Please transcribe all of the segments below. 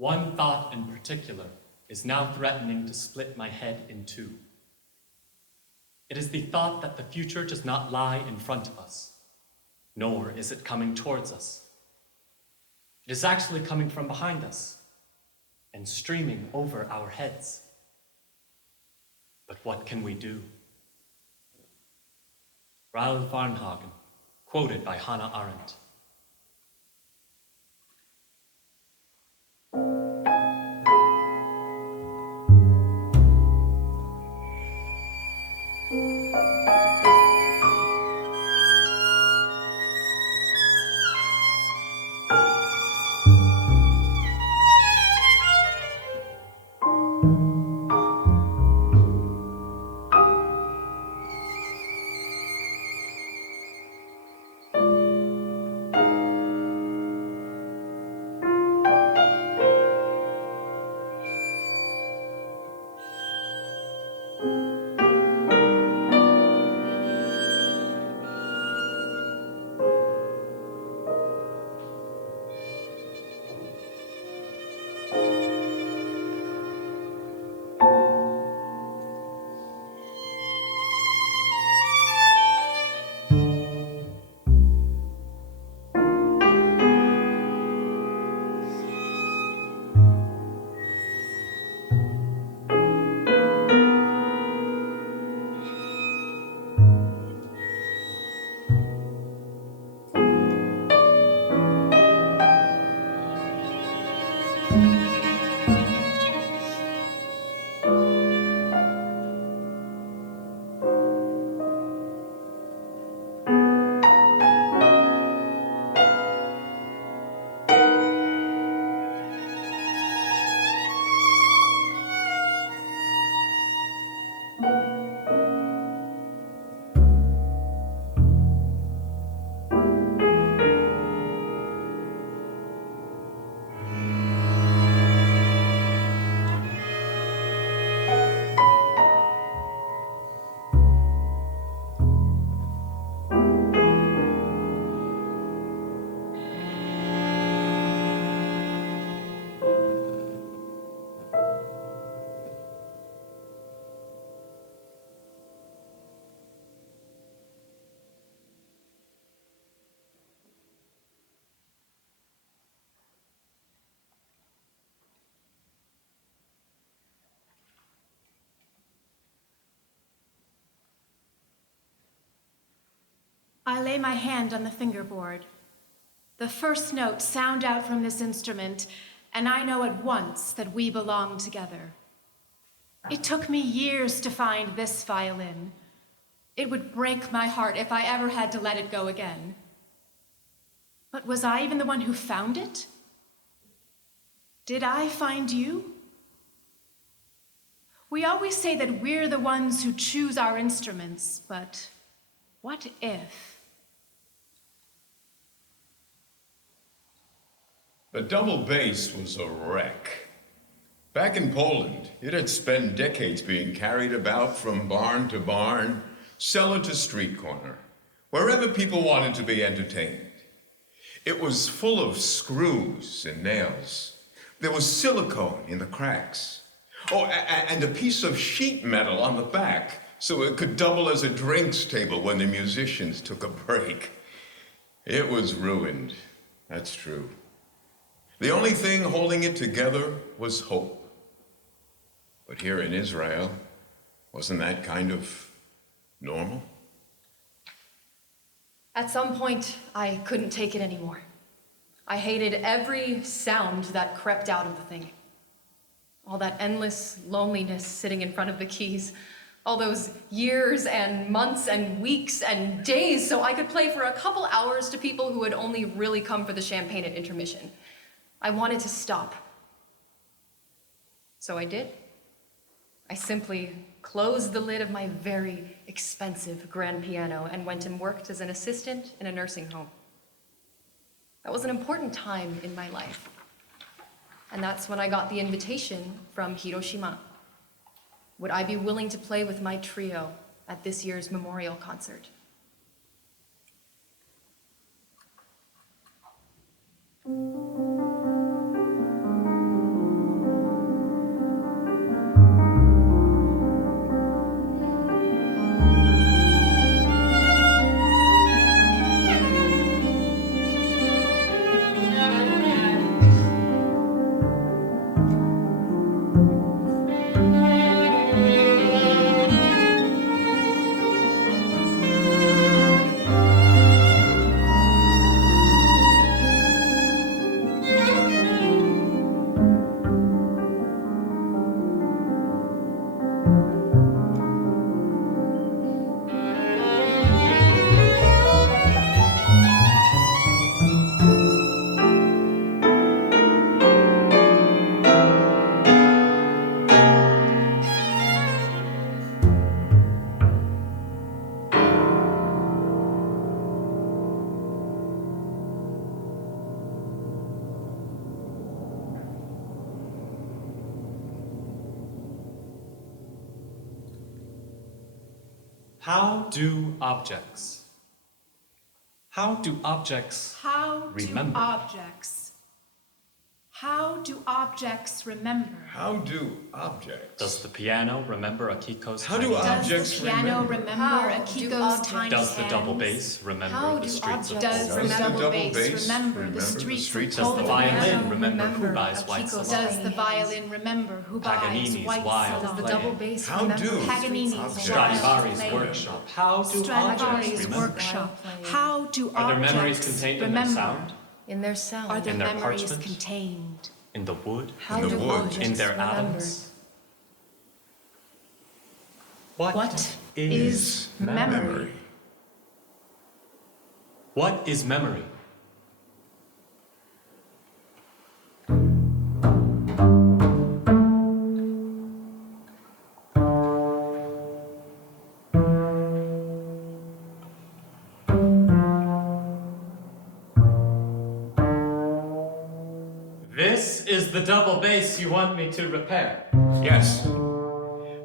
One thought in particular is now threatening to split my head in two. It is the thought that the future does not lie in front of us, nor is it coming towards us. It is actually coming from behind us and streaming over our heads. But what can we do? Raoul Varnhagen, quoted by Hannah Arendt. I lay my hand on the fingerboard. The first notes sound out from this instrument, and I know at once that we belong together. It took me years to find this violin. It would break my heart if I ever had to let it go again. But was I even the one who found it? Did I find you? We always say that we're the ones who choose our instruments, but what if? The double bass was a wreck. Back in Poland, it had spent decades being carried about from barn to barn, cellar to street corner, wherever people wanted to be entertained. It was full of screws and nails. There was silicone in the cracks. Oh, and a piece of sheet metal on the back, so it could double as a drinks table when the musicians took a break. It was ruined, that's true. The only thing holding it together was hope. But here in Israel, wasn't that kind of normal? At some point, I couldn't take it anymore. I hated every sound that crept out of the thing. All that endless loneliness sitting in front of the keys. All those years and months and weeks and days so I could play for a couple hours to people who had only really come for the champagne at intermission. I wanted to stop. So I did. I simply closed the lid of my very expensive grand piano and went and worked as an assistant in a nursing home. That was an important time in my life. And that's when I got the invitation from Hiroshima. Would I be willing to play with my trio at this year's memorial concert? How do objects remember? How do objects remember? How do objects? Does the piano remember Akiko's How tiny do hands? objects Does the piano remember How do Akiko's objects- tiny Does the double hands? bass remember How the do streets of objects Does Poland? the double bass remember the streets of Does the Poland? violin remember remember who buys white Akiko's salon? Does the violin remember who buys Paganini's white wild Does the Play. double bass How remember do Paganini's objects Stradivarius Play. workshop. How do objects Stradivarius remember? workshop? How do Are there memories objects contained in their remember? sound? in their sound? Are there In their memories parchment? contained? In the wood? How In the do wood. objects In their remember? atoms? What is memory? What is memory? This is the double bass you want me to repair. Yes.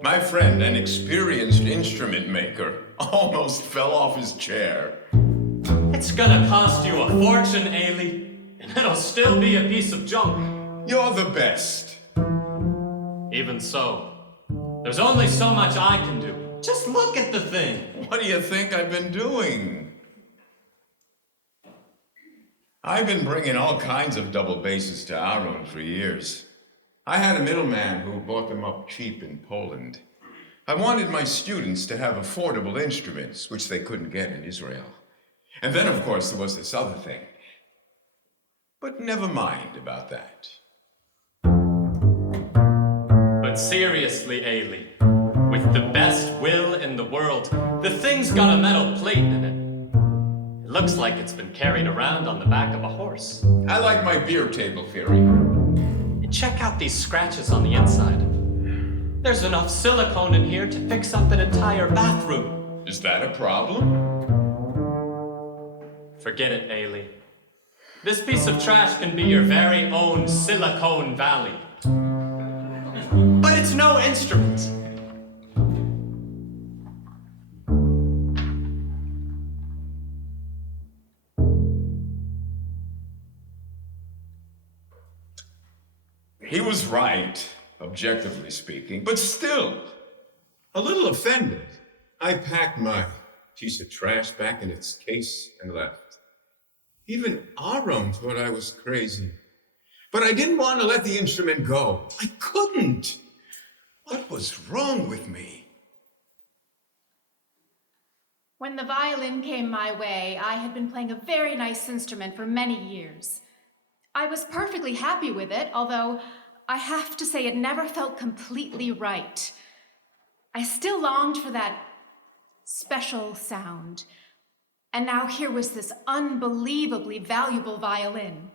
My friend, an experienced instrument maker, almost fell off his chair. It's gonna cost you a fortune, Ailey, and it'll still be a piece of junk. You're the best. Even so, there's only so much I can do. Just look at the thing. What do you think I've been doing? I've been bringing all kinds of double basses to our room for years. I had a middleman who bought them up cheap in Poland. I wanted my students to have affordable instruments, which they couldn't get in Israel. And then, of course, there was this other thing. But never mind about that. But seriously, Ailey, with the best will in the world, the thing's got a metal plate in it. It looks like it's been carried around on the back of a horse. I like my beer table theory. And check out these scratches on the inside. There's enough silicone in here to fix up an entire bathroom. Is that a problem? Forget it, Ailey. This piece of trash can be your very own Silicone Valley. But it's no instrument. He was right, objectively speaking, but still, a little offended. I packed my piece of trash back in its case and left. Even Aram thought I was crazy. But I didn't want to let the instrument go. I couldn't. What was wrong with me? When the violin came my way, I had been playing a very nice instrument for many years. I was perfectly happy with it, although I have to say it never felt completely right. I still longed for that special sound. And now here was this unbelievably valuable violin.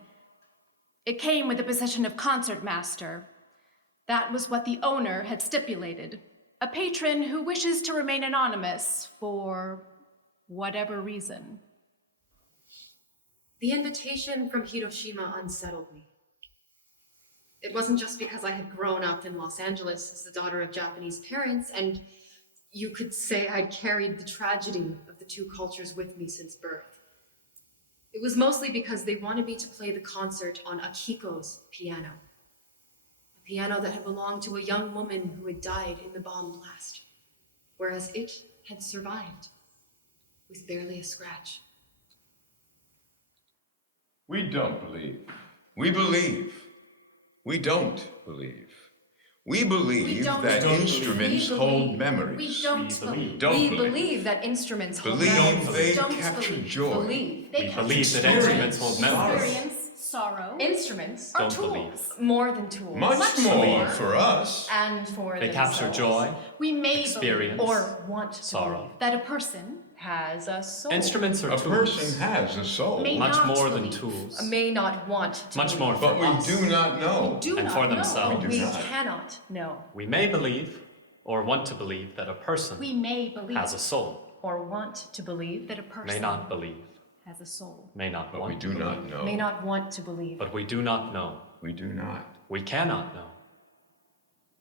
It came with the position of concertmaster. That was what the owner had stipulated. A patron who wishes to remain anonymous for whatever reason. The invitation from Hiroshima unsettled me. It wasn't just because I had grown up in Los Angeles as the daughter of Japanese parents, and you could say I'd carried the tragedy of the two cultures with me since birth. It was mostly because they wanted me to play the concert on Akiko's piano, a piano that had belonged to a young woman who had died in the bomb blast, whereas it had survived with barely a scratch. We don't believe. We believe. We don't believe. We believe don't that believe. instruments We hold believe. memories. We don't believe. Don't We believe. believe that instruments hold Believe memories. they Don't capture believe. joy. Believe. They We capture believe that joy, instruments hold memories. experience, sorrow, Instruments are Don't tools. believe. more than tools. Much more for us. And for They capture themselves. joy, We may experience, Or want to sorrow. believe. that a person Has a soul. Instruments are A tools. person has a soul. May Much not more than believe. tools. May not want to Much believe. more for But we us. do not know. do And not for know. themselves. We do We not. cannot know We may believe or want to believe that a person We may believe has a soul, or want to believe, that a person may not believe, has a soul. may not But we want do to not believe. know. may not want to believe. But we do not know. We do not. We cannot know.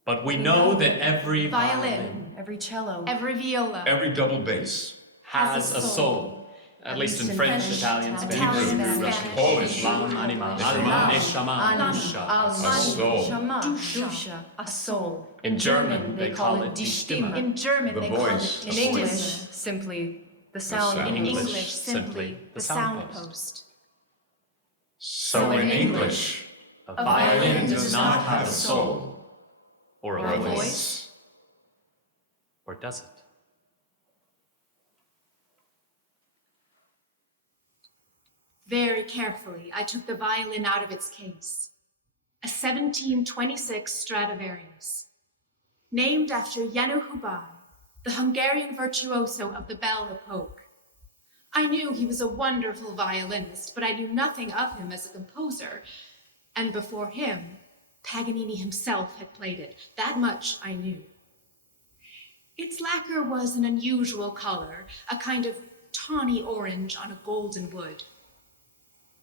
But we know that every Violin, Every cello. every viola, Every double bass. has a soul. At least in French, Italian, Italian, Spanish, Spanish, Polish. Lam, anima, Neshama. alma, neshama, dusha, A soul. Shama, Dusha. dusha, a soul. In German, they call it die Stimme. in German The they call it voice. In The English, voice. simply the sound. sound. in English, English simply the sound post. So in English, A violin does not have a soul, or or a a voice, voice. or does it? Very carefully, I took the violin out of its case. A 1726 Stradivarius, named after Jenő Hubay, the Hungarian virtuoso of the Belle Epoque. I knew he was a wonderful violinist, but I knew nothing of him as a composer. And before him, Paganini himself had played it. That much I knew. Its lacquer was an unusual color, a kind of tawny orange on a golden wood.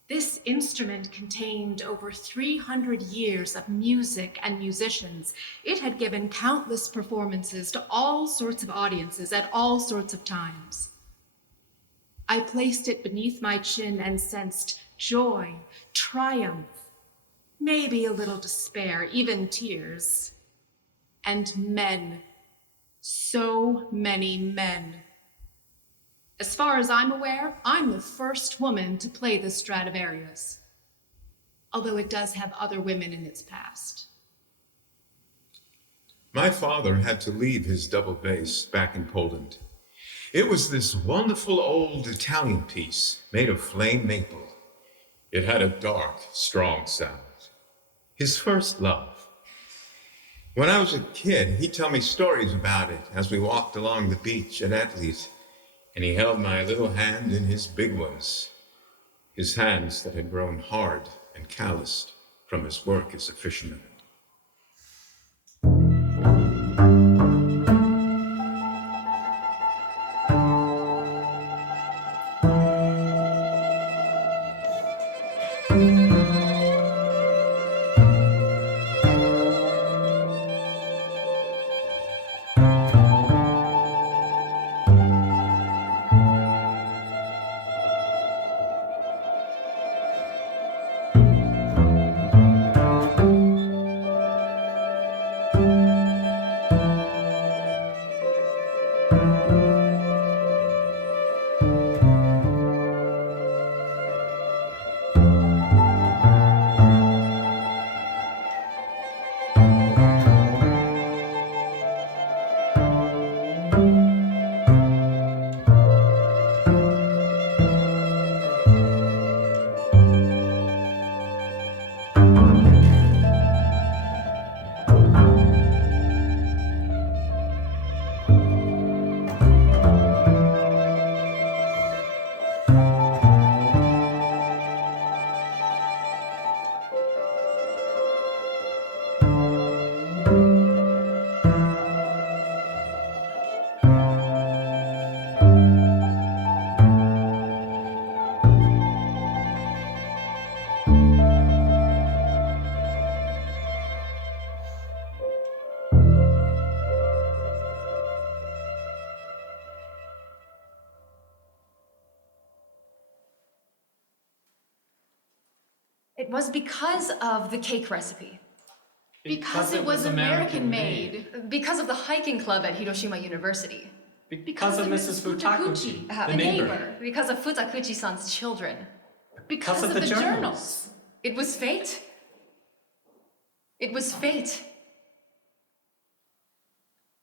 This instrument contained over 300 years of music and musicians. It had given countless performances to all sorts of audiences at all sorts of times. I placed it beneath my chin and sensed joy, triumph, maybe a little despair, even tears. And men, so many men. As far as I'm aware, I'm the first woman to play the Stradivarius, although it does have other women in its past. My father had to leave his double bass back in Poland. It was this wonderful old Italian piece made of flame maple. It had a dark, strong sound. His first love. When I was a kid, he'd tell me stories about it as we walked along the beach at Athlete, and he held my little hand in his big ones, his hands that had grown hard and calloused from his work as a fisherman. It was because of the cake recipe. Because it was American made. Because of the hiking club at Hiroshima University. Because of Mrs. Futakuchi, The the neighbor. Because of Futakuchi-san's children. Because of the journals. It was fate. It was fate.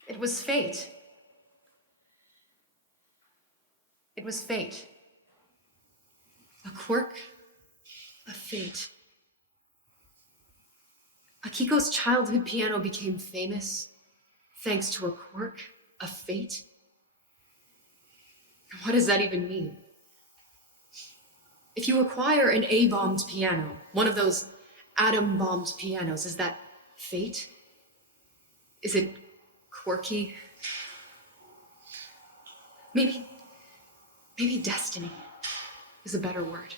It was fate. It was fate. A quirk, a fate. Akiko's childhood piano became famous thanks to a quirk, a fate. What does that even mean? If you acquire an A-bombed piano, one of those atom-bombed pianos, is that fate? Is it quirky? Maybe destiny is a better word.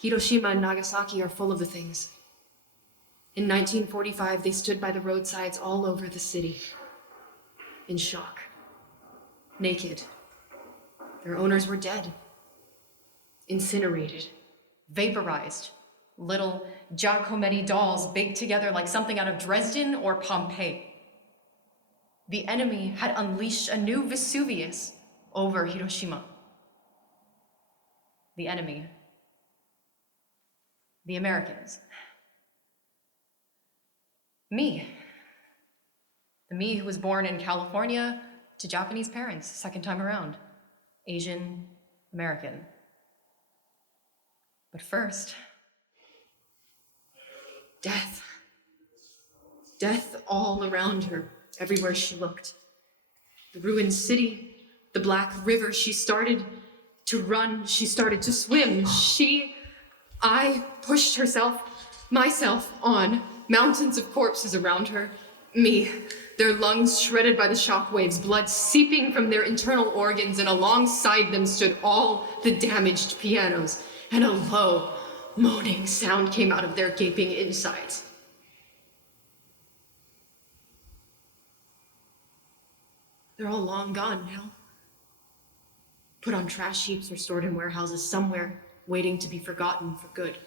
Hiroshima and Nagasaki are full of the things. In 1945, they stood by the roadsides all over the city, in shock, naked. Their owners were dead, incinerated, vaporized, little Giacometti dolls baked together like something out of Dresden or Pompeii. The enemy had unleashed a new Vesuvius over Hiroshima. The enemy, the Americans. Me. The me who was born in California to Japanese parents, second time around. Asian American. But first, death. Death all around her, everywhere she looked. The ruined city, the black river. She started to run, she started to swim. I pushed myself on. Mountains of corpses around her. Me, their lungs shredded by the shock waves, blood seeping from their internal organs, and alongside them stood all the damaged pianos, and a low, moaning sound came out of their gaping insides. They're all long gone now. Put on trash heaps or stored in warehouses somewhere, waiting to be forgotten for good.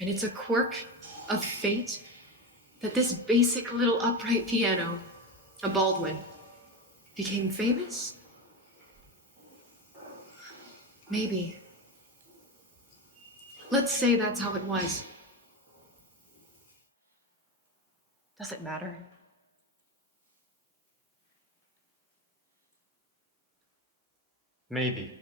And it's a quirk of fate that this basic little upright piano, a Baldwin, became famous? Maybe. Let's say that's how it was. Does it matter? Maybe.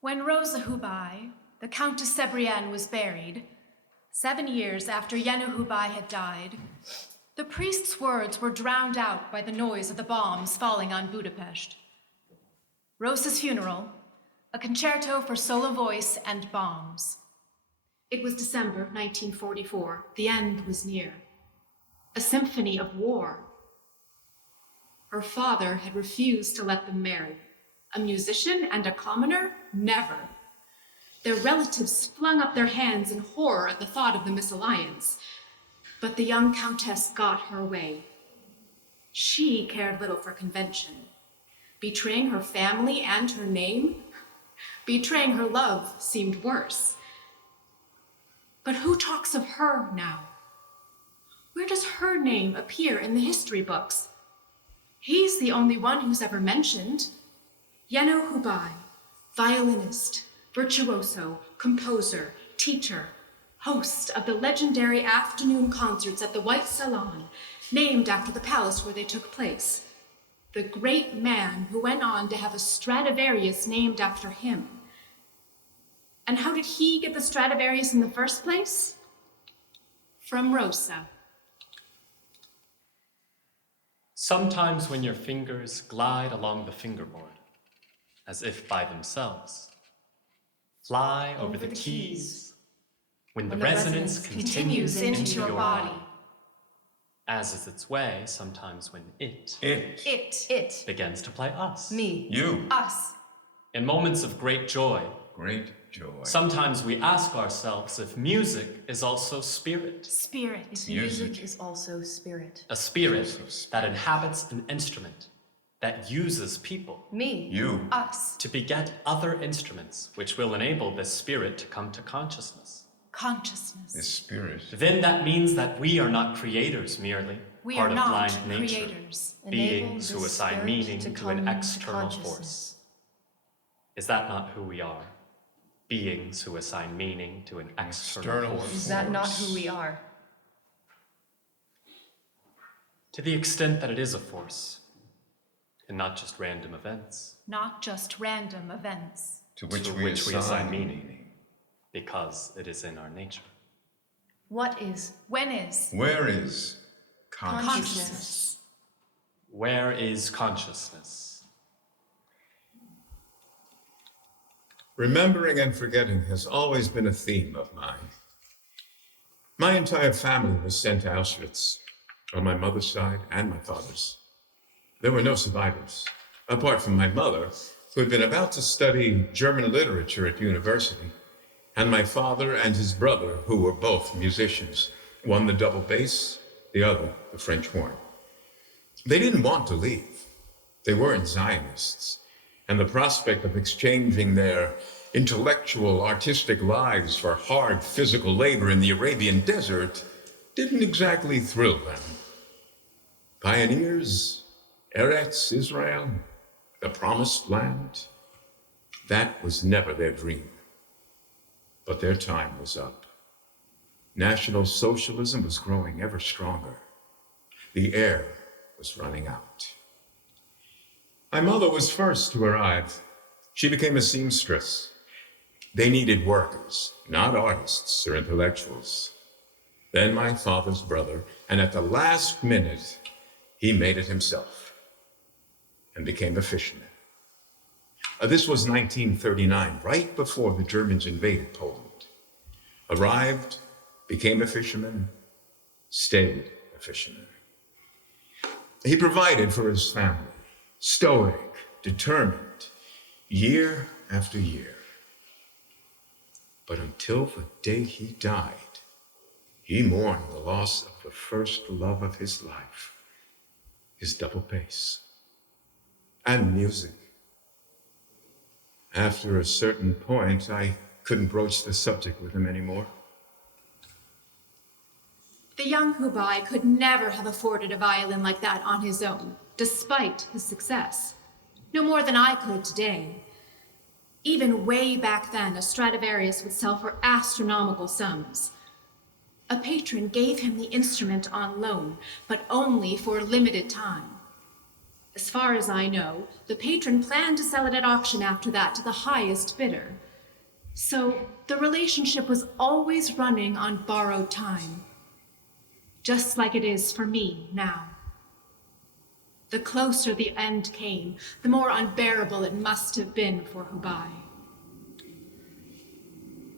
When Rosa Hubai, the Countess Sebrienne, was buried, 7 years after Yenu Hubai had died, the priest's words were drowned out by the noise of the bombs falling on Budapest. Rosa's Funeral, a concerto for solo voice and bombs. It was December 1944. The end was near. A symphony of war. Her father had refused to let them marry. A musician and a commoner? Never. Their relatives flung up their hands in horror at the thought of the misalliance. But the young countess got her way. She cared little for convention. Betraying her family and her name? Betraying her love seemed worse. But who talks of her now? Where does her name appear in the history books? He's the only one who's ever mentioned. Yeno Hubai, violinist, virtuoso, composer, teacher, host of the legendary afternoon concerts at the White Salon, named after the palace where they took place. The great man who went on to have a Stradivarius named after him. And how did he get the Stradivarius in the first place? From Rosa. Sometimes when your fingers glide along the fingerboard, as if by themselves, fly over the keys, when the resonance continues into your body, as is its way sometimes when it begins to play us. Me. You. Us. In moments of great joy, sometimes we ask ourselves if music is also spirit. Spirit. Music is also spirit. A spirit that inhabits an instrument, that uses people. Me. You. Us. To beget other instruments which will enable this spirit to come to consciousness. Consciousness. This spirit. Then that means that we are not creators merely, We part are of not blind nature, creators. beings Enable who this assign spirit meaning to to an come to external consciousness. force. Is that not who we are? Beings who assign meaning to an external force. Is that not who we are? To the extent that it is a force, and not just random events. Not just random events. To which we assign meaning, because it is in our nature. What is? When is? Where is consciousness? Consciousness. Where is consciousness? Remembering and forgetting has always been a theme of mine. My entire family was sent to Auschwitz, on my mother's side and my father's. There were no survivors, apart from my mother, who had been about to study German literature at university, and my father and his brother, who were both musicians, one the double bass, the other the French horn. They didn't want to leave. They weren't Zionists, and the prospect of exchanging their intellectual, artistic lives for hard physical labor in the Arabian desert didn't exactly thrill them. Pioneers, Eretz Israel, the Promised Land, that was never their dream. But their time was up. National Socialism was growing ever stronger. The air was running out. My mother was first to arrive. She became a seamstress. They needed workers, not artists or intellectuals. Then my father's brother, and at the last minute, he made it himself and became a fisherman. This was 1939, right before the Germans invaded Poland. Arrived, became a fisherman, stayed a fisherman. He provided for his family, stoic, determined, year after year. But until the day he died, he mourned the loss of the first love of his life, his double bass, and music. After a certain point, I couldn't broach the subject with him anymore. The young Hubai could never have afforded a violin like that on his own, despite his success. No more than I could today. Even way back then, a Stradivarius would sell for astronomical sums. A patron gave him the instrument on loan, but only for a limited time. As far as I know, the patron planned to sell it at auction after that to the highest bidder. So the relationship was always running on borrowed time. Just like it is for me now. The closer the end came, the more unbearable it must have been for Hubai.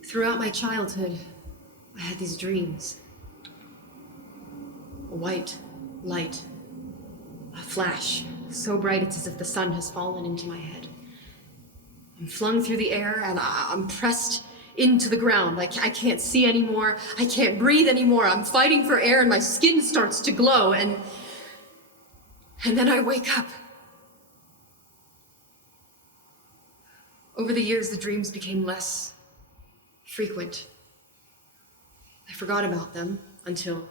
Throughout my childhood, I had these dreams. A white light, a flash, so bright it's as if the sun has fallen into my head. I'm flung through the air and I'm pressed into the ground. I can't see anymore. I can't breathe anymore. I'm fighting for air and my skin starts to glow and then I wake up. Over the years, the dreams became less frequent. I forgot about them until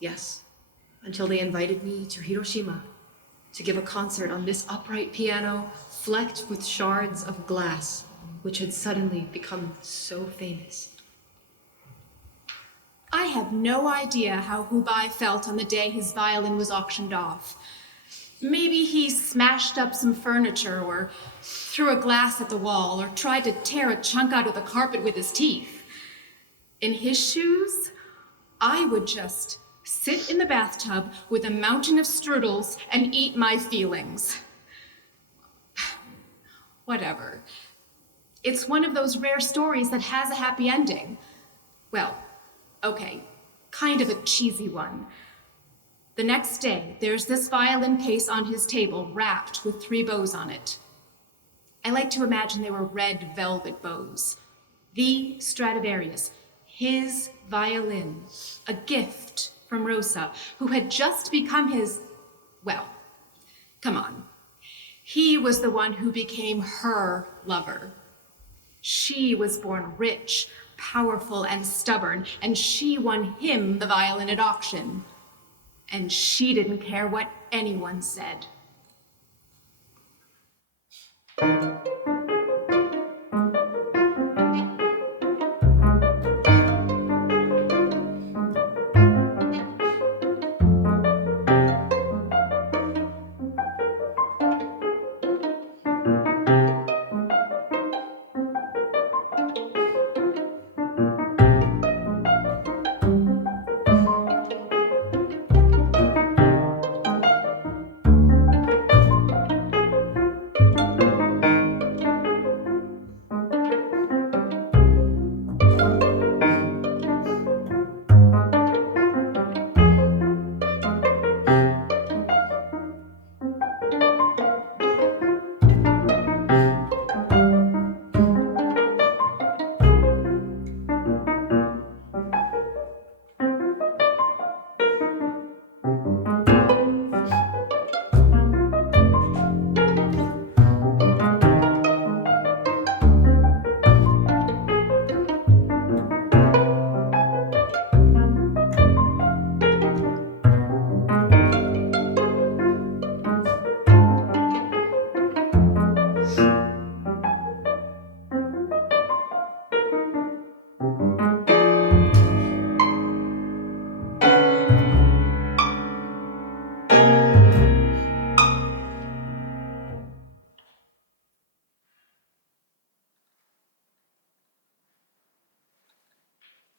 they invited me to Hiroshima to give a concert on this upright piano flecked with shards of glass, which had suddenly become so famous. I have no idea how Hubai felt on the day his violin was auctioned off. Maybe he smashed up some furniture or threw a glass at the wall or tried to tear a chunk out of the carpet with his teeth. In his shoes, I would just sit in the bathtub with a mountain of strudels and eat my feelings. Whatever. It's one of those rare stories that has a happy ending. Well, okay, kind of a cheesy one. The next day, there's this violin case on his table wrapped with 3 bows on it. I like to imagine they were red velvet bows. The Stradivarius, his violin, a gift from Rosa, who had just become his, well, come on. He was the one who became her lover. She was born rich, powerful, and stubborn, and she won him the violin at auction. And she didn't care what anyone said.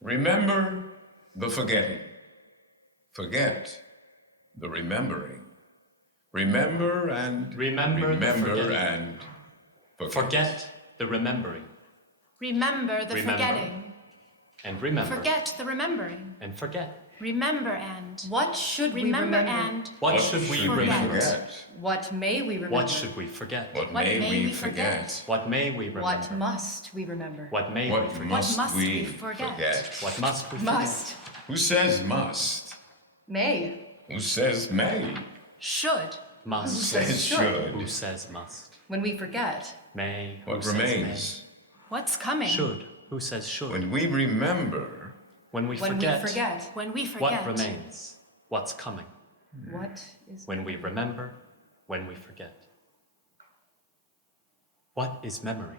Remember the forgetting. Forget the remembering. Remember and Remember the forgetting. and forget. Forget the remembering. Remember the Remember. forgetting. And remember. Forget the remembering. And forget. Remember and. What should we Remember remember? and. What should we forget? remember? What may we remember? What should we forget? What may we forget? What may we remember? What must we remember? What may we What forget? must we we forget? What must we forget? Must. Who says must? May. Who says may? Should. Must. Who says should? Who says must? When we forget. May. Who What says remains? What's coming? may? Should. Who says should? When we remember, When we When forget. we forget. When we forget. What remains? What's coming? What is When we remember. When we forget. What is memory?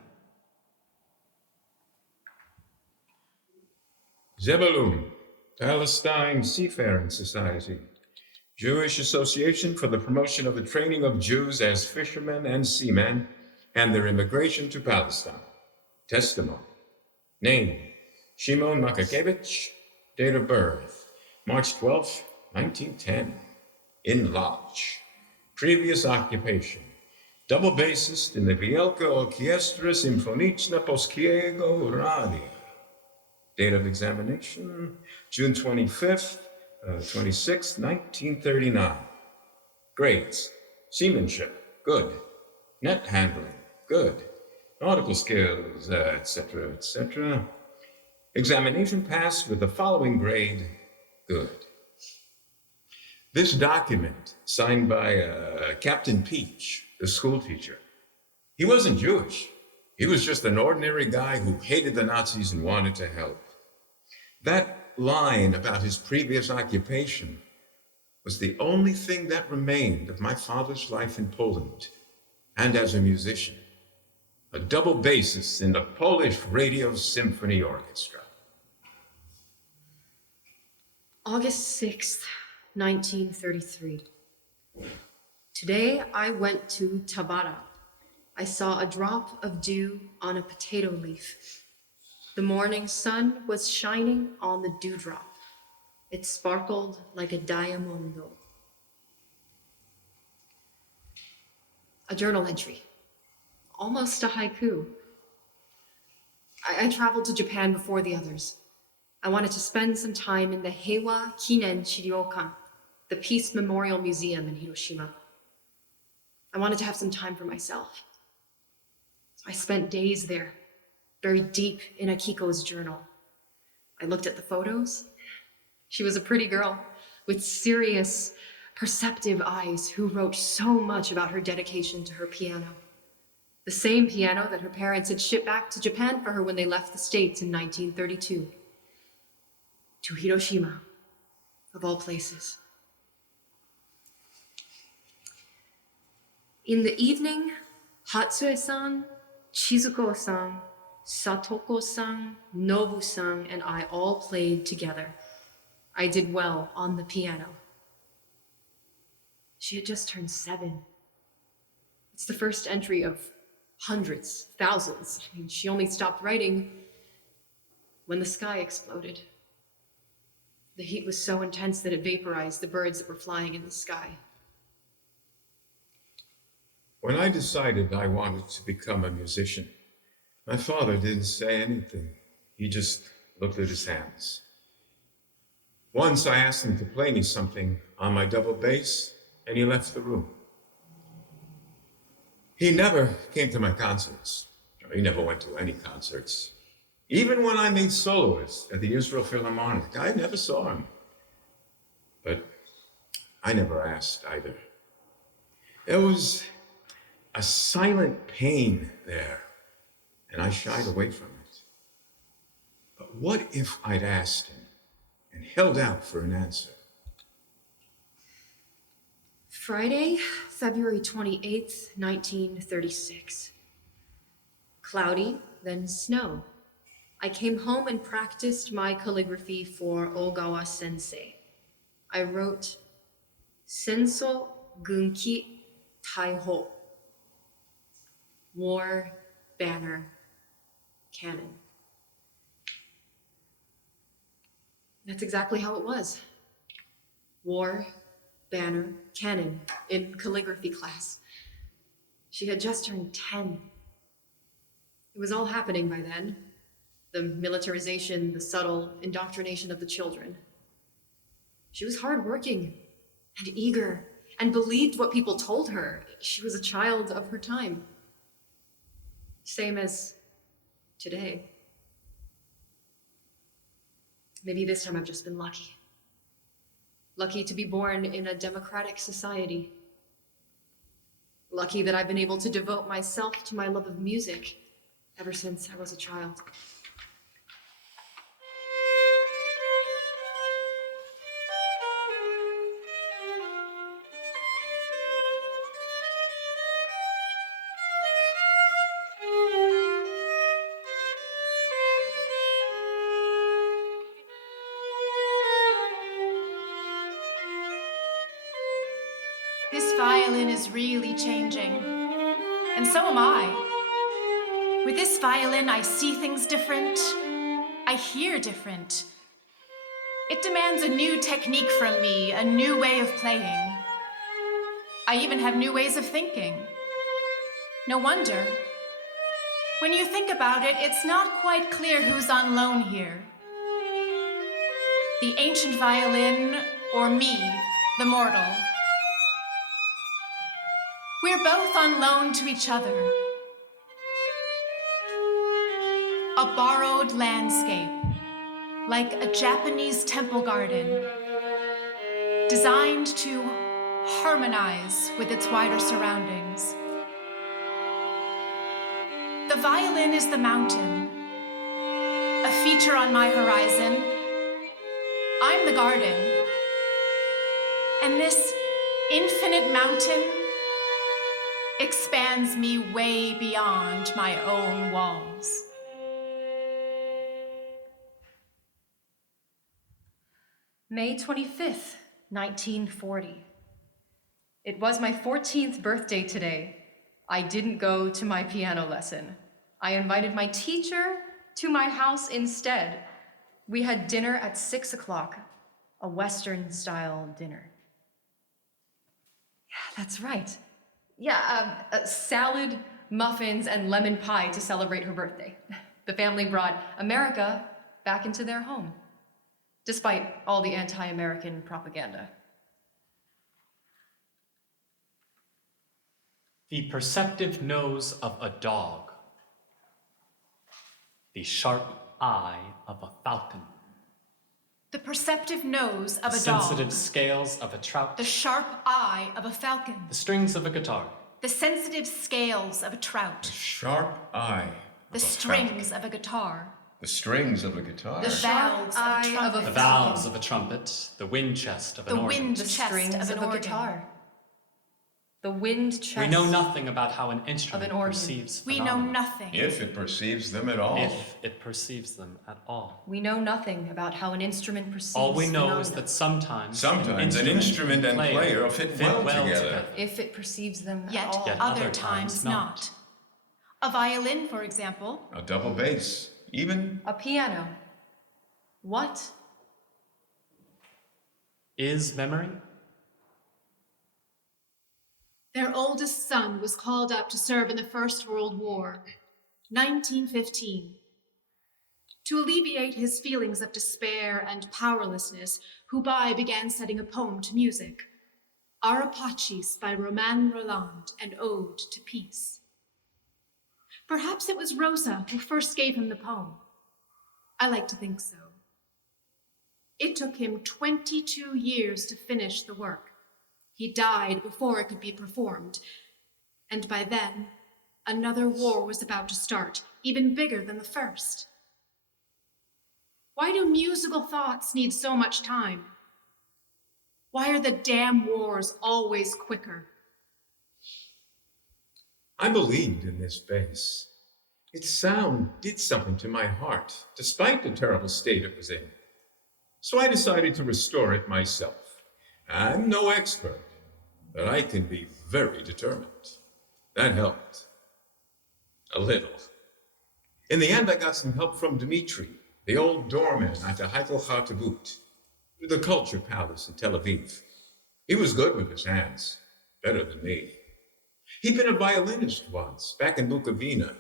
Zebulun, Palestine Seafaring Society, Jewish Association for the Promotion of the Training of Jews as Fishermen and Seamen and their Immigration to Palestine. Testimony. Name, Shimon Makakevich. Date of birth, March 12, 1910. in Lodge. Previous occupation, double bassist in the Wielka Orkiestra Symfoniczna Polskiego Radia. Date of examination, June 26th, 1939. Grades, seamanship, good. Net handling, good. Nautical skills, etc., etc. Examination passed with the following grade, good. This document, signed by Captain Peach, the school teacher. He wasn't Jewish. He was just an ordinary guy who hated the Nazis and wanted to help. That line about his previous occupation was the only thing that remained of my father's life in Poland, and as a musician, a double bassist in the Polish Radio Symphony Orchestra. August 6th, 1933. Today I went to Tabara. I saw a drop of dew on a potato leaf. The morning sun was shining on the dewdrop. It sparkled like a diamondo. A journal entry, almost a haiku. I traveled to Japan before the others. I wanted to spend some time in the Heiwa Kinen Shiryokan, the Peace Memorial Museum in Hiroshima. I wanted to have some time for myself. So I spent days there, buried deep in Akiko's journal. I looked at the photos. She was a pretty girl with serious, perceptive eyes who wrote so much about her dedication to her piano. The same piano that her parents had shipped back to Japan for her when they left the States in 1932. To Hiroshima, of all places. In the evening, Hatsue-san, Chizuko-san, Satoko-san, Nobu-san, and I all played together. I did well on the piano. She had just turned 7. It's the first entry of hundreds, thousands. I mean, she only stopped writing when the sky exploded. The heat was so intense that it vaporized the birds that were flying in the sky. When I decided I wanted to become a musician, my father didn't say anything. He just looked at his hands. Once I asked him to play me something on my double bass, and he left the room. He never came to my concerts. He never went to any concerts. Even when I made soloists at the Israel Philharmonic, I never saw him. But I never asked either. There was a silent pain there, and I shied away from it. But what if I'd asked him and held out for an answer? Friday, February 28th, 1936. Cloudy, then snow. I came home and practiced my calligraphy for Ogawa sensei. I wrote Senso Gunki Taiho, war, banner, cannon. That's exactly how it was. War, banner, cannon in calligraphy class. She had just turned 10. It was all happening by then. The militarization, the subtle indoctrination of the children. She was hardworking and eager and believed what people told her. She was a child of her time. Same as today. Maybe this time I've just been lucky. Lucky to be born in a democratic society. Lucky that I've been able to devote myself to my love of music ever since I was a child. This violin is really changing, and so am I. With this violin, I see things different. I hear different. It demands a new technique from me, a new way of playing. I even have new ways of thinking. No wonder. When you think about it, it's not quite clear who's on loan here. The ancient violin, or me, the mortal. We're both on loan to each other. A borrowed landscape, like a Japanese temple garden, designed to harmonize with its wider surroundings. The violin is the mountain, a feature on my horizon. I'm the garden, and this infinite mountain expands me way beyond my own walls. May 25th, 1940. It was my 14th birthday today. I didn't go to my piano lesson. I invited my teacher to my house instead. We had dinner at 6 o'clock, a Western-style dinner. Yeah, that's right. Yeah, salad, muffins, and lemon pie to celebrate her birthday. The family brought America back into their home, despite all the anti-American propaganda. The perceptive nose of a dog. The sharp eye of a falcon. The perceptive nose of The a dog. sensitive scales of a trout. The sharp eye of a falcon. The strings of a guitar. The sensitive scales of a trout. Sharp eye. The strings of a guitar. The strings of a guitar. The valves of a eye of a trumpet. The valves of a trumpet. The wind chest of an The organ. wind The chest strings of an a organ. guitar. The wind chest. We know nothing about how an instrument organ. perceives We know phenomena. nothing. If it perceives them at all. If it perceives them at all. We know nothing about how an instrument perceives All we know is phenomena. that sometimes an instrument and player fit well together. If it perceives them Yet at all. Yet other other times times not. A violin, for example. A double bass. Even A piano. What? Is memory? Their oldest son was called up to serve in the First World War, 1915. To alleviate his feelings of despair and powerlessness, Hubai began setting a poem to music, Arapachis by Romain Rolland, an ode to peace. Perhaps it was Rosa who first gave him the poem. I like to think so. It took him 22 years to finish the work. He died before it could be performed, and by then, another war was about to start, even bigger than the first. Why do musical thoughts need so much time? Why are the damn wars always quicker? I believed in this bass. Its sound did something to my heart, despite the terrible state it was in. So I decided to restore it myself. I'm no expert, but I can be very determined. That helped. A little. In the end, I got some help from Dmitri, the old doorman at the Heikel Hartagut, the Culture Palace in Tel Aviv. He was good with his hands, better than me. He'd been a violinist once, back in Bukovina,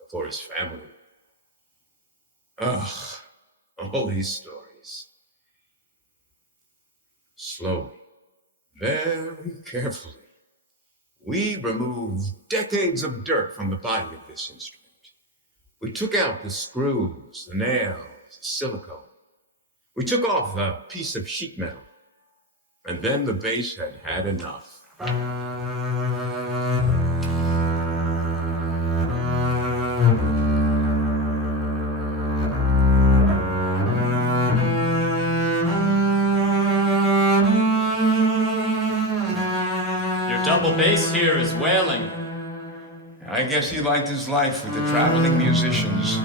before his family. Ugh, all these stories. Slowly, very carefully, we removed decades of dirt from the body of this instrument. We took out the screws, the nails, the silicone. We took off a piece of sheet metal, and then the bass had had enough. Your double bass here is wailing, I guess he liked his life with the traveling musicians.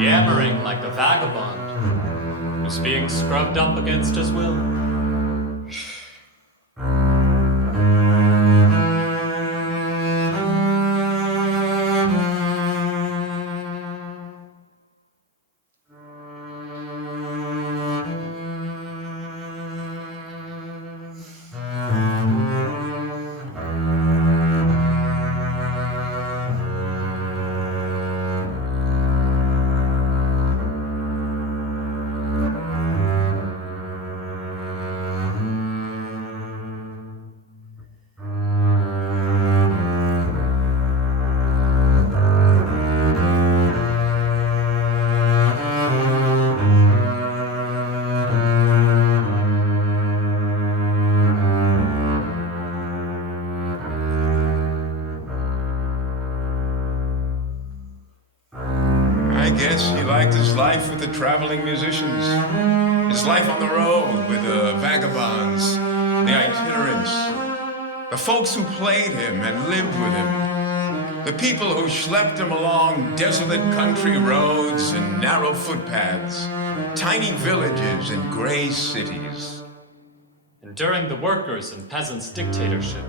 yammering like a vagabond who's being scrubbed up against his will. liked his life with the traveling musicians, his life on the road with the vagabonds, the itinerants, the folks who played him and lived with him, the people who schlepped him along desolate country roads and narrow footpaths, tiny villages and gray cities. And during the workers' and peasants' dictatorship,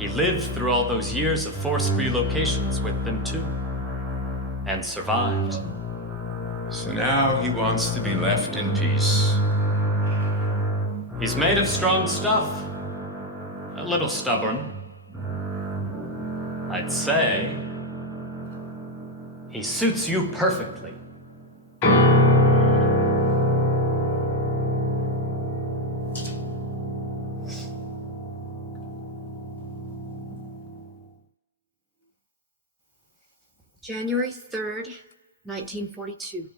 he lived through all those years of forced relocations with them too, and survived. So now he wants to be left in peace. He's made of strong stuff, a little stubborn. I'd say he suits you perfectly. January 3rd, 1942.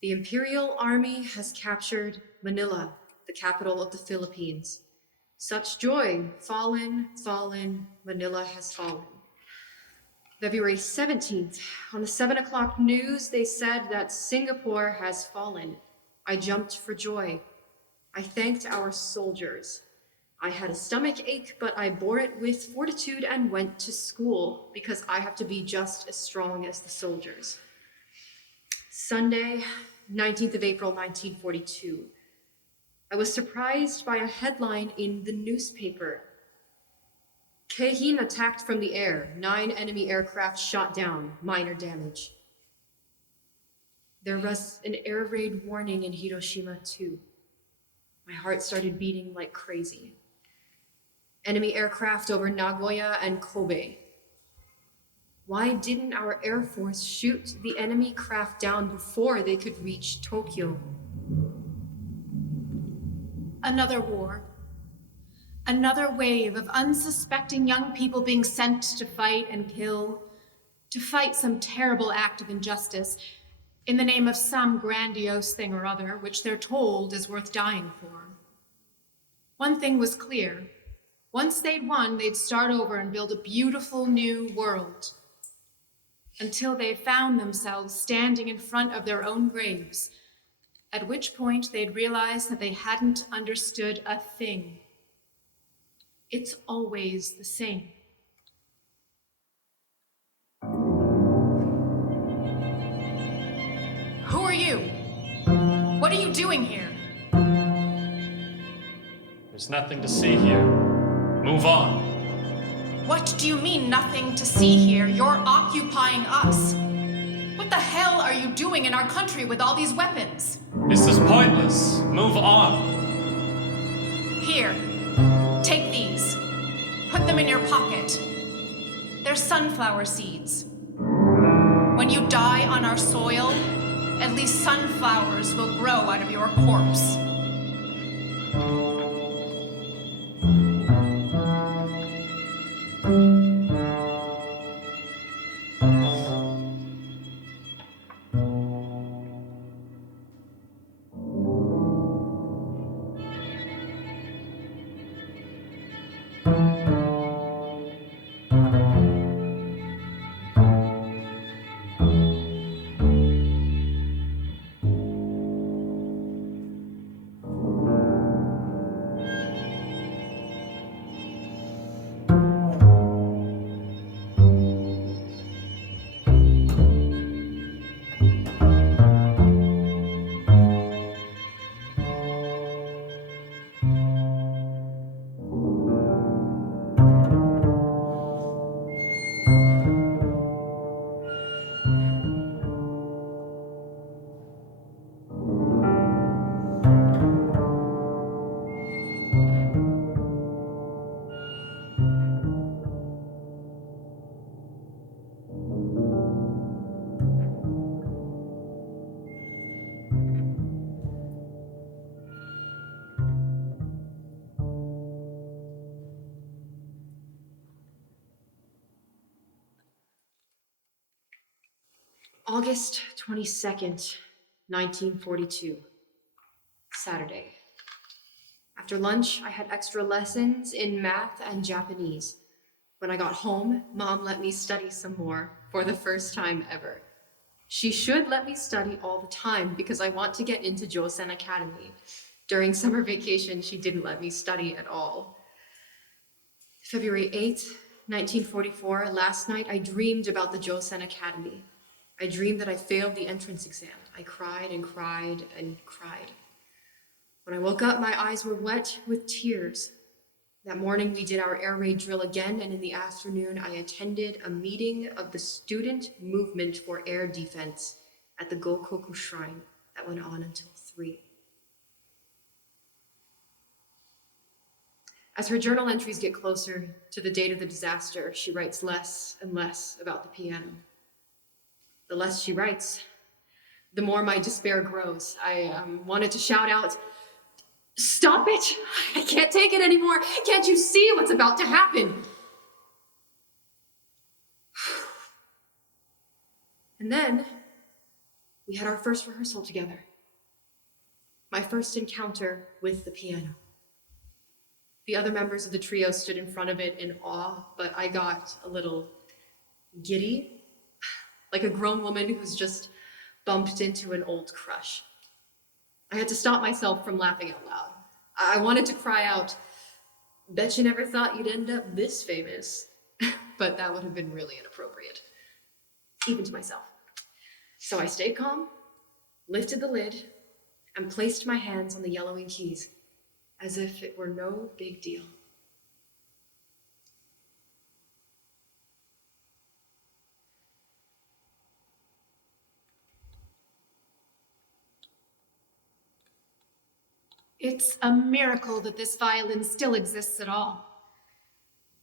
The Imperial Army has captured Manila, the capital of the Philippines. Such joy, fallen, fallen, Manila has fallen. February 17th, on the 7 o'clock news, they said that Singapore has fallen. I jumped for joy. I thanked our soldiers. I had a stomach ache, but I bore it with fortitude and went to school because I have to be just as strong as the soldiers. Sunday, 19th of April, 1942. I was surprised by a headline in the newspaper. Kehin attacked from the air. 9 enemy aircraft shot down. Minor damage. There was an air raid warning in Hiroshima too. My heart started beating like crazy. Enemy aircraft over Nagoya and Kobe. Why didn't our Air Force shoot the enemy craft down before they could reach Tokyo? Another war. Another wave of unsuspecting young people being sent to fight and kill, to fight some terrible act of injustice in the name of some grandiose thing or other, which they're told is worth dying for. One thing was clear. Once they'd won, they'd start over and build a beautiful new world, until they found themselves standing in front of their own graves, at which point they'd realize that they hadn't understood a thing. It's always the same. Who are you? What are you doing here? There's nothing to see here. Move on. What do you mean, nothing to see here? You're occupying us. What the hell are you doing in our country with all these weapons? This is pointless. Move on. Here, take these. Put them in your pocket. They're sunflower seeds. When you die on our soil, at least sunflowers will grow out of your corpse. August 22nd, 1942, Saturday. After lunch, I had extra lessons in math and Japanese. When I got home, Mom let me study some more for the first time ever. She should let me study all the time because I want to get into Josen Academy. During summer vacation, she didn't let me study at all. February 8th, 1944, last night I dreamed about the Josen Academy. I dreamed that I failed the entrance exam. I cried and cried and cried. When I woke up, my eyes were wet with tears. That morning, we did our air raid drill again, and in the afternoon, I attended a meeting of the Student Movement for Air Defense at the Gokoku Shrine that went on until 3. As her journal entries get closer to the date of the disaster, she writes less and less about the piano. The less she writes, the more my despair grows. I wanted to shout out, "Stop it! I can't take it anymore! Can't you see what's about to happen?" And then we had our first rehearsal together. My first encounter with the piano. The other members of the trio stood in front of it in awe, but I got a little giddy, like a grown woman who's just bumped into an old crush. I had to stop myself from laughing out loud. I wanted to cry out, "Bet you never thought you'd end up this famous," but that would have been really inappropriate, even to myself. So I stayed calm, lifted the lid, and placed my hands on the yellowing keys, as if it were no big deal. It's a miracle that this violin still exists at all.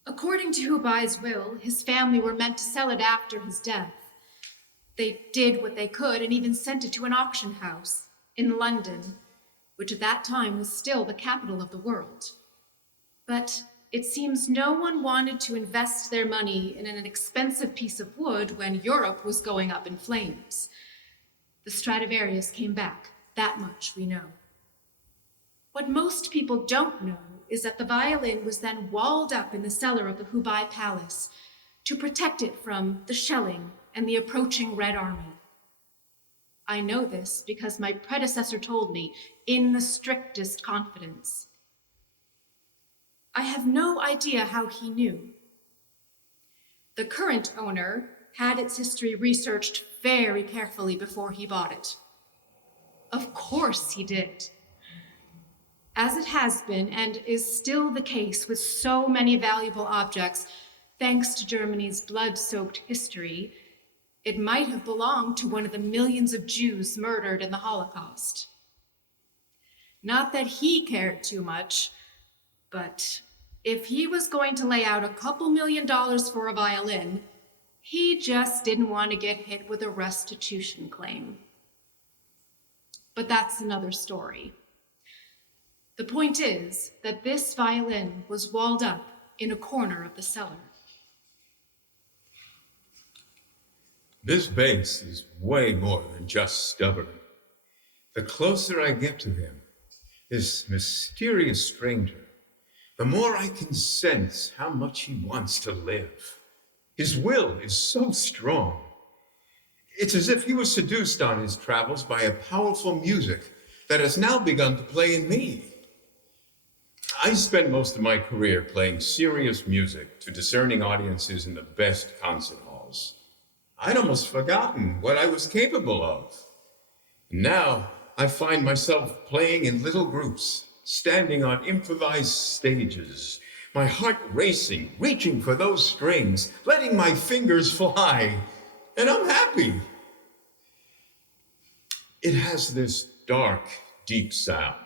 According to Hubai's will, his family were meant to sell it after his death. They did what they could and even sent it to an auction house in London, which at that time was still the capital of the world. But it seems no one wanted to invest their money in an expensive piece of wood when Europe was going up in flames. The Stradivarius came back, that much we know. What most people don't know is that the violin was then walled up in the cellar of the Hubai Palace to protect it from the shelling and the approaching Red Army. I know this because my predecessor told me in the strictest confidence. I have no idea how he knew. The current owner had its history researched very carefully before he bought it. Of course he did. As it has been and is still the case with so many valuable objects, thanks to Germany's blood-soaked history, it might have belonged to one of the millions of Jews murdered in the Holocaust. Not that he cared too much, but if he was going to lay out a couple $1 million for a violin, he just didn't want to get hit with a restitution claim. But that's another story. The point is that this violin was walled up in a corner of the cellar. This bass is way more than just stubborn. The closer I get to him, this mysterious stranger, the more I can sense how much he wants to live. His will is so strong. It's as if he was seduced on his travels by a powerful music that has now begun to play in me. I spent most of my career playing serious music to discerning audiences in the best concert halls. I'd almost forgotten what I was capable of. Now I find myself playing in little groups, standing on improvised stages, my heart racing, reaching for those strings, letting my fingers fly, and I'm happy. It has this dark, deep sound,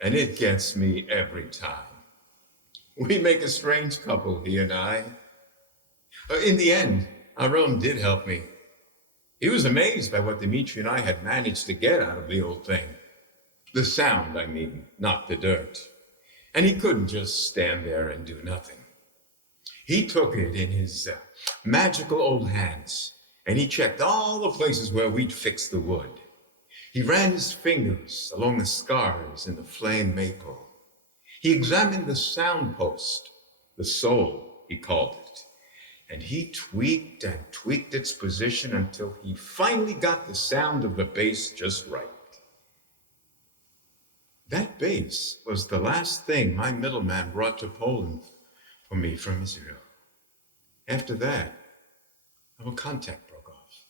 and it gets me every time. We make a strange couple, he and I. In the end, Aron did help me. He was amazed by what Dimitri and I had managed to get out of the old thing. The sound, I mean, not the dirt. And he couldn't just stand there and do nothing. He took it in his magical old hands, and he checked all the places where we'd fix the wood. He ran his fingers along the scars in the flame maple. He examined the sound post, the soul, he called it. and he tweaked and tweaked its position until he finally got the sound of the bass just right. That bass was the last thing my middleman brought to Poland for me from Israel. After that, our contact broke off.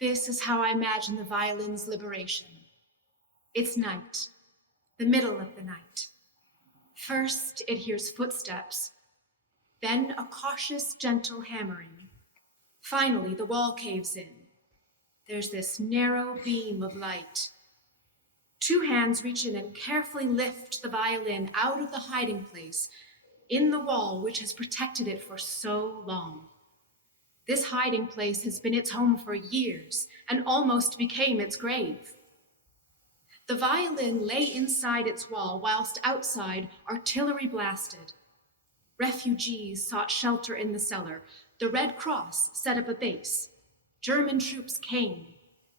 This is how I imagine the violin's liberation. It's night, the middle of the night. First, it hears footsteps, then a cautious, gentle hammering. Finally, the wall caves in. There's this narrow beam of light. Two hands reach in and carefully lift the violin out of the hiding place in the wall which has protected it for so long. This hiding place has been its home for years and almost became its grave. The violin lay inside its wall whilst outside artillery blasted. Refugees sought shelter in the cellar. The Red Cross set up a base. German troops came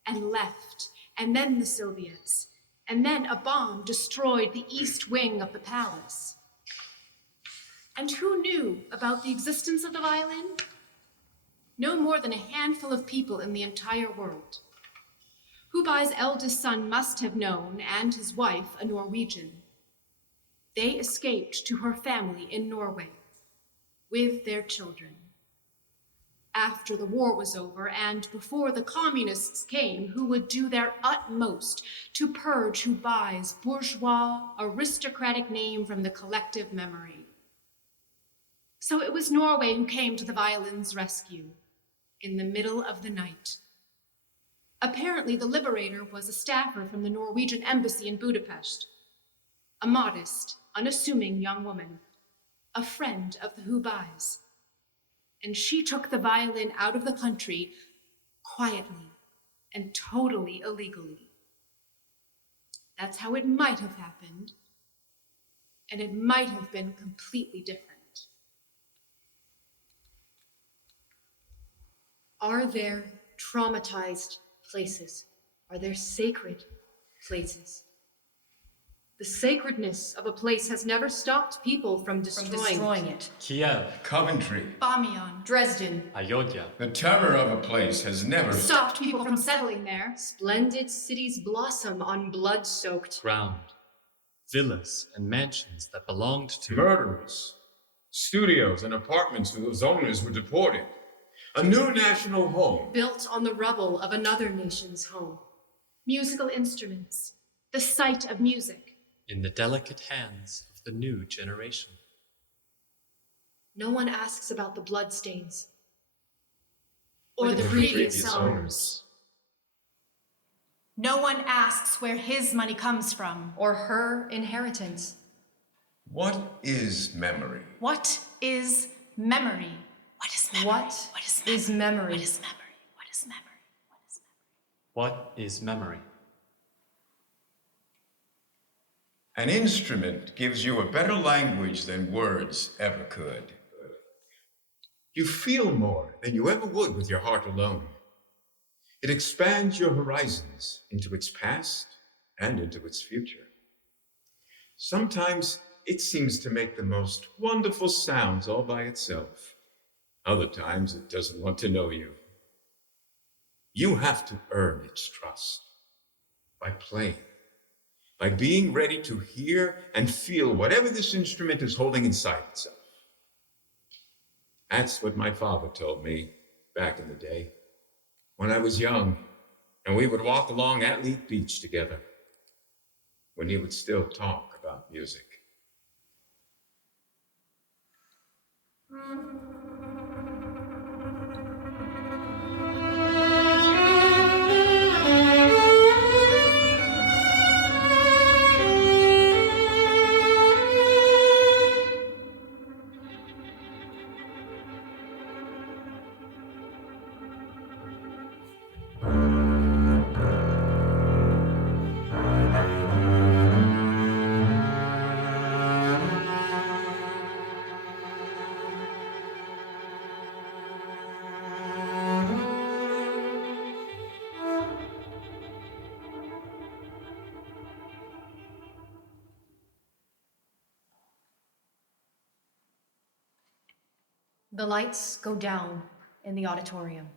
and left, and then the Soviets, and then a bomb destroyed the east wing of the palace. And who knew about the existence of the violin? No more than a handful of people in the entire world. Hubei's eldest son must have known, and his wife, a Norwegian. They escaped to her family in Norway with their children. After the war was over, and before the communists came, who would do their utmost to purge Hubei's bourgeois, aristocratic name from the collective memory. So it was Norway who came to the violin's rescue in the middle of the night. Apparently, the liberator was a staffer from the Norwegian embassy in Budapest, a modest, unassuming young woman, a friend of the Hubei's. And she took the violin out of the country quietly and totally illegally. That's how it might have happened, and it might have been completely different. Are there traumatized places? Are there sacred places? The sacredness of a place has never stopped people from destroying it. Kiev, Coventry. Bamiyan Dresden. Ayodhya, The terror of a place has never stopped people from settling there. Splendid cities blossom on blood-soaked ground, villas and mansions that belonged to Murderers, studios and apartments whose owners were deported. A new national home. built on the rubble of another nation's home. Musical instruments, the sight of music. in the delicate hands of the new generation. No one asks about the bloodstains. Or the previous previous owners. No one asks where his money comes from. Or her inheritance. What is memory? What is memory? What is memory? What What is is memory? What is memory? What is memory? What is memory? What is memory? An instrument gives you a better language than words ever could. You feel more than you ever would with your heart alone. It expands your horizons into its past and into its future. Sometimes it seems to make the most wonderful sounds all by itself. Other times it doesn't want to know you. You have to earn its trust by playing, by being ready to hear and feel whatever this instrument is holding inside itself. That's what my father told me back in the day, when I was young, and we would walk along Atleet Beach together, when he would still talk about music. The lights go down in the auditorium.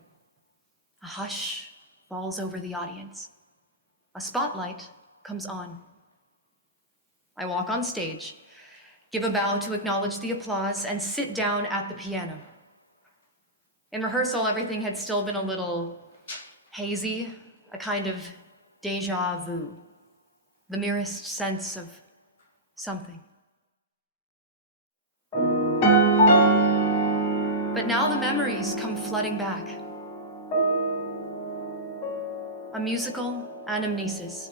A hush falls over the audience. A spotlight comes on. I walk on stage, give a bow to acknowledge the applause, and sit down at the piano. In rehearsal, everything had still been a little hazy, a kind of déjà vu, the merest sense of something. But now the memories come flooding back. A musical anamnesis.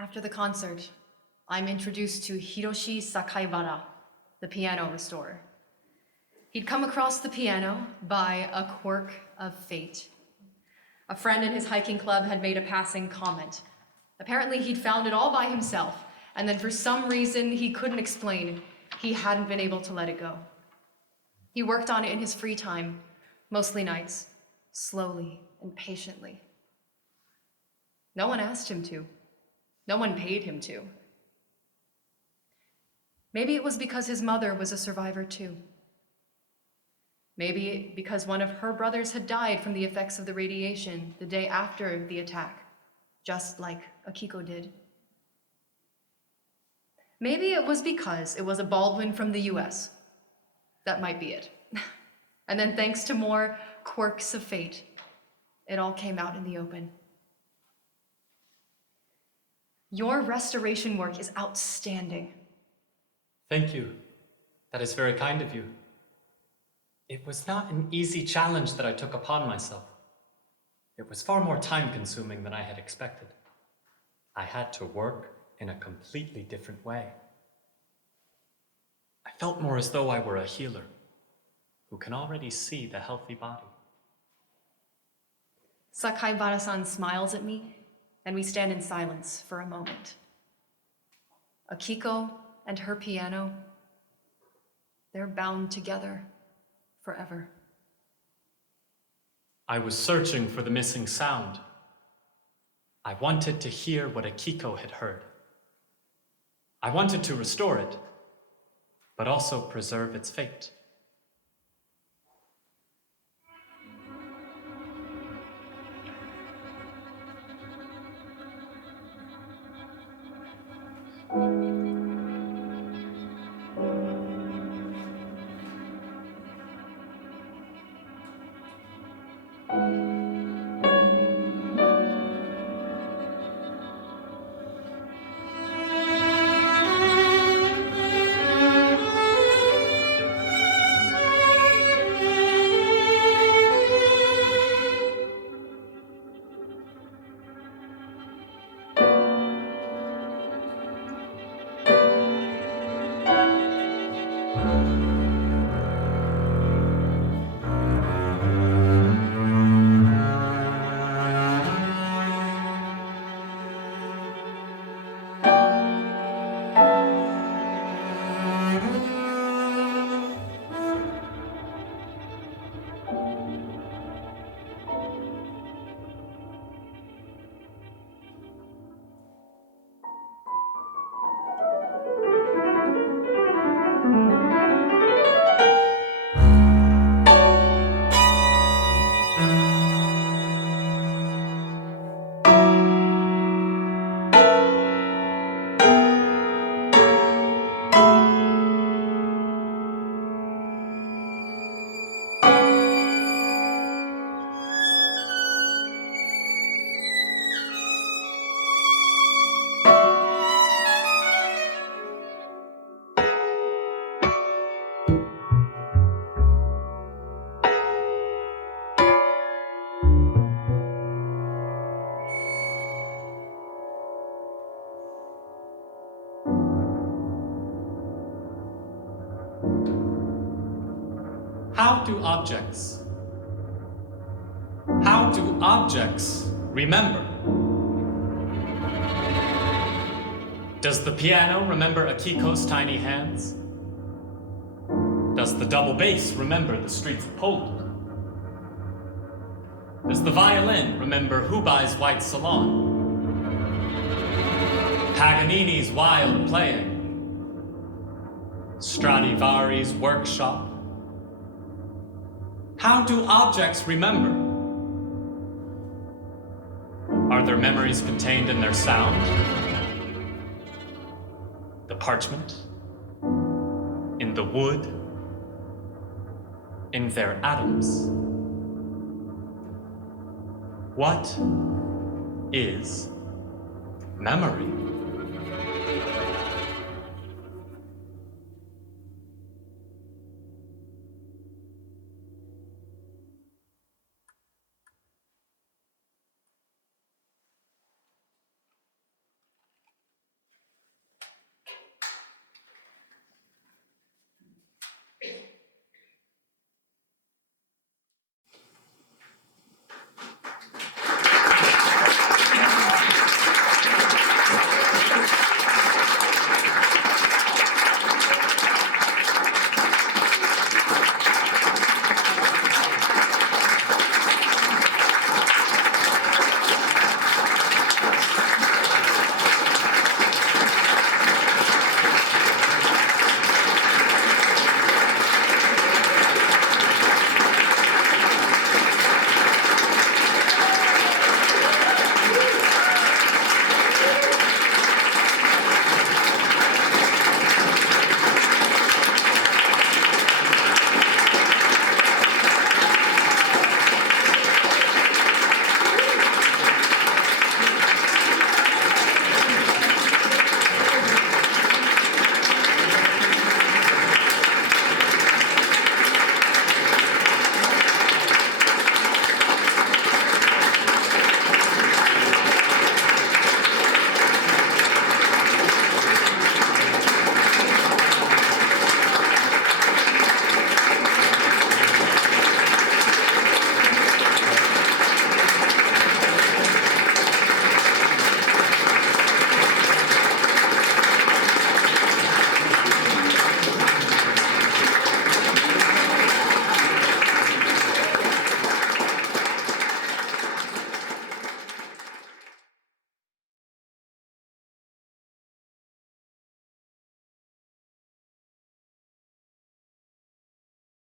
After the concert, I'm introduced to Hiroshi Sakaibara, the piano restorer. He'd come across the piano by a quirk of fate. A friend in his hiking club had made a passing comment. Apparently, he'd found it all by himself, and then for some reason he couldn't explain, he hadn't been able to let it go. He worked on it in his free time, mostly nights, slowly and patiently. No one asked him to. No one paid him to. Maybe it was because his mother was a survivor too. Maybe because one of her brothers had died from the effects of the radiation the day after the attack, just like Akiko did. Maybe it was because it was a Baldwin from the US. That might be it. And then thanks to more quirks of fate, it all came out in the open. Your restoration work is outstanding. Thank you. That is very kind of you. It was not an easy challenge that I took upon myself. It was far more time-consuming than I had expected. I had to work in a completely different way. I felt more as though I were a healer who can already see the healthy body. Sakaibara-san smiles at me, and we stand in silence for a moment. Akiko and her piano, they're bound together forever. I was searching for the missing sound. I wanted to hear what Akiko had heard. I wanted to restore it, but also preserve its fate. How do objects remember? Does the piano remember Akiko's tiny hands? Does the double bass remember the streets of Poland? Does the violin remember Hubei's white salon? Paganini's wild playing? Stradivarius' workshop? How do objects remember? Are their memories contained in their sound? The parchment? In the wood? In their atoms? What is memory?